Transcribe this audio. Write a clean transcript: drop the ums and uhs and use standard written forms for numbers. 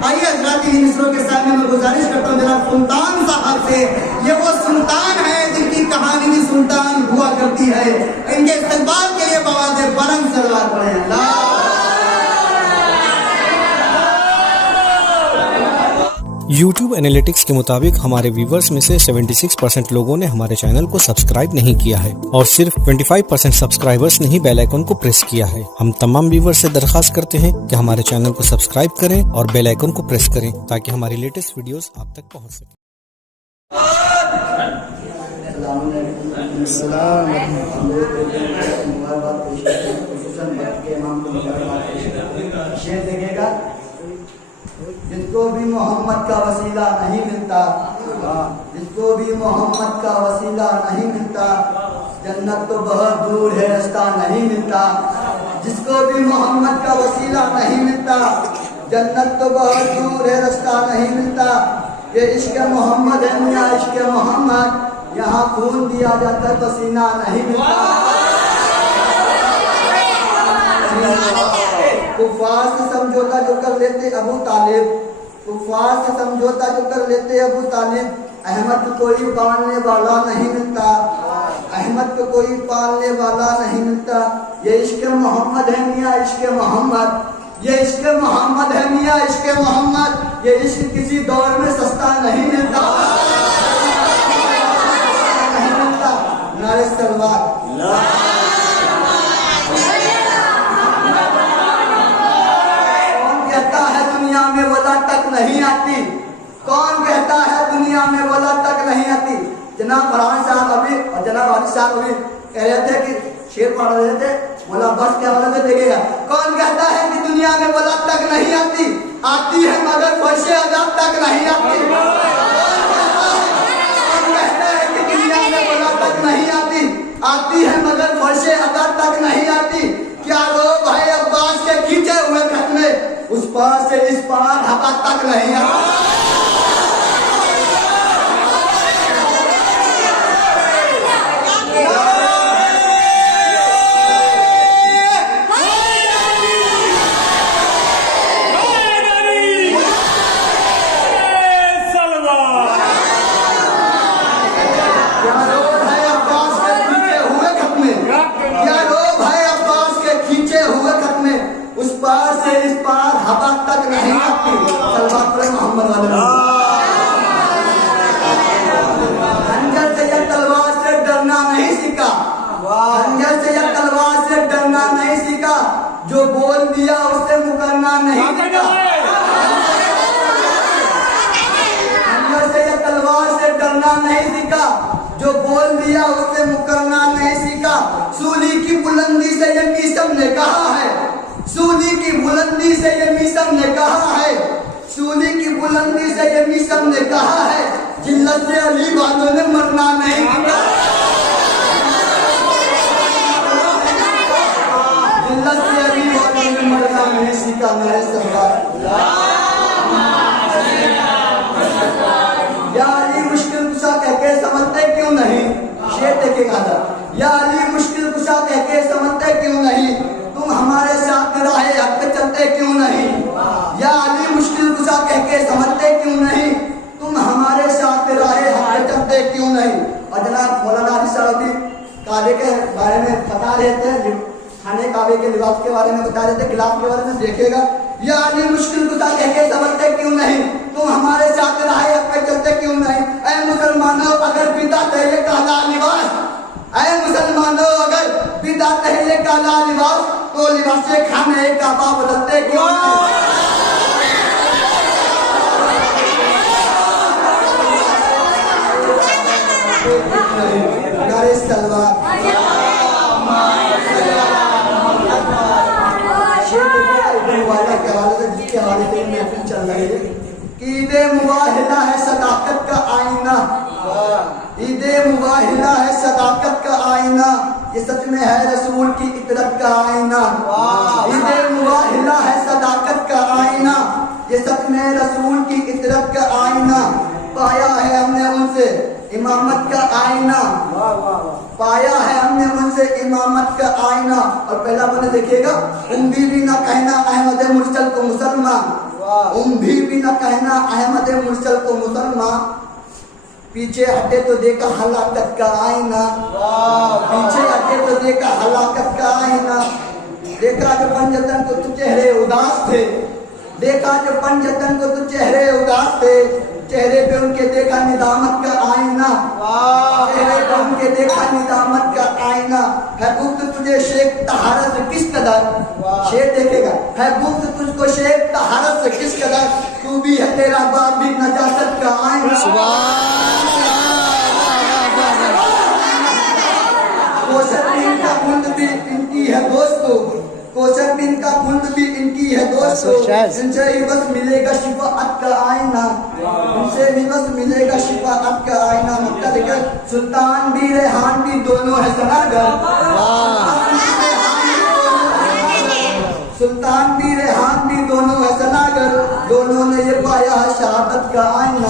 आइए हजरात इन मिसरों के सामने मैं गुजारिश करता हूँ जनाब सुल्तान साहब से। ये वो सुल्तान है जिनकी कहानी भी सुल्तान हुआ करती है। इनके इस्तेमाल के लिए बवाज़ बुलंद सलवात पढ़े अल्लाह। YouTube एनालिटिक्स के मुताबिक हमारे व्यूवर्स में से 76% लोगों ने हमारे चैनल को सब्सक्राइब नहीं किया है और सिर्फ 25% सब्सक्राइबर्स ने ही बेल आइकन को प्रेस किया है। हम तमाम व्यूवर्स से दरखास्त करते हैं कि हमारे चैनल को सब्सक्राइब करें और बेल आइकन को प्रेस करें ताकि हमारी लेटेस्ट वीडियोस आप तक पहुंच सके। जिसको भी मोहम्मद का वसीला नहीं मिलता, जिसको भी मोहम्मद का वसीला नहीं मिलता, जन्नत तो बहुत दूर है रास्ता नहीं मिलता। जिसको भी मोहम्मद का वसीला नहीं मिलता, जन्नत तो बहुत दूर है रास्ता नहीं मिलता। ये इश्क मोहम्मद है मियां इश्क मोहम्मद, यहाँ खून दिया जाता पसीना नहीं मिलता। कुफार से समझौता जो कर लेते अबू तालिब, कुफार से समझौता जो कर लेते अबू तालिब, अहमद को कोई पालने वाला नहीं मिलता, अहमद को कोई पालने वाला नहीं मिलता। ये इश्क मोहम्मद है मियां इश्क मोहम्मद, ये इश्क मोहम्मद है मियां इश्क मोहम्मद। ये इश्क किसी दौर में सस्ता नहीं मिलता, नहीं मिलता। नारे सलवात। दुनिया में वला तक नहीं आती, कौन कहता है दुनिया में वला तक नहीं आती। जनाब फरहान साहब अभी और जनाब आदिल साहब अभी कह रहे थे कि शेर पढ़ रहे थे, बोला बस क्या वाला से देखेगा। कौन कहता है कि दुनिया में वला तक नहीं आती, आती है मगर फर्शे अज़ाब तक नहीं आती। कौन कहता है कि दुनिया में वला तक नहीं आती, आती है मगर फर्शे अज़ाब तक नहीं आती। क्या लोग भाई अब्बास के खींचे हुए खत में उस पार से इस पार हवा तक नहीं आती। खंजर से या तलवार से डरना नहीं सीखा, खंजर से या तलवार से डरना नहीं सीखा, जो बोल दिया उससे मुकरना नहीं सीखा। खंजर से या तलवार से डरना नहीं सीखा, जो बोल दिया उससे मुकरना नहीं सीखा। सूली की बुलंदी से ये मीसम ने कहा है, सूली की बुलंदी से ये मीसम ने कहा है, सूली की बुलंदी से ये मीसम ने कहा है, जिल्लत से अली वालों ने मरना नहीं सीखा, जिल्लत से अली वालों ने मरना नहीं सीखा। मेरे सरकार या अली मुश्किल कुशा कह के समझते क्यों नहीं, शेर देखेगा था। या अली मुश्किल कुशा कह के समझते क्यों नहीं, तुम हमारे साथ राहे हक पे चलते क्यों नहीं। या अली मुश्किल कुशा कह के समझते क्यों नहीं, तुम हमारे साथ राहे हक पे चलते क्यों नहीं। और जनाब मौलाना आदिल साहब भी काबे के बारे में बता रहे थे, खाने काबे के लिबास के बारे में बता रहे थे, गिलाफ के बारे में देखिएगा। या अली मुश्किल कुशा कह के समझते क्यों नहीं, तुम हमारे साथ राहे हक पे चलते क्यों नहीं। ऐ मुसलमानों अगर बिदअत है ये काला लिबास, ऐ मुसलमानों अगर बिदअत है ये काला लिबास, तो लिबास खाने काबा बदलते क्यों नहीं। नारे सलवात। के हवाले से जिसके हवाले से महफिल चल रही है कि ईदे मुबाहिला है सदाकत का आईना, ईदे मुबाहिला है सदाकत का आईना, ये सच में है रसूल की इतरत का आईना। ईदे मुबाहिला है सदाकत का आईना, ये सच में रसूल की इतरत का आईना। पाया है हमने उनसे इमामत का आईना, पाया है हमने उनसे इमामत का आईना। और पहला बने देखिएगा, उम्मीद भी ना कहना अहमद मुर्सल को मुसलमान, भी न कहना अहमद मुरसल को मुसलमान, पीछे हटे तो देखा हलाकत का आईना, पीछे हटे तो देखा हलाकत का आईना। देखा जो पंजतन को तू चेहरे उदास थे, देखा जो पंजतन को तू चेहरे उदास थे, चेहरे पे उनके देखा निदामत का आईना, चेहरे पे उनके देखा निदामत का आईना। है बुग़्ज़ तुझे शेख तहारत से किस कदर, शेर देखेगा, है बुग़्ज़ तुझको शेख तहारत से किस कदर, तू भी है तेरा बाप भी नजासत का आईना। कोशर बिन का खुल्द भी इनकी है दोस्तों, कोशर बिन का खुल्द भी इनकी है दोस्तों, इनसे ही बस मिलेगा शिफाअत का आईना, इनसे ही बस मिलेगा शिफाअत का आईना। मुक्तदिर सुल्तान भी रेहान भी दोनों है सनागर, सुल्तान भी रेहान भी दोनों है सनागर, दोनों ने ये पाया शहादत का आईना।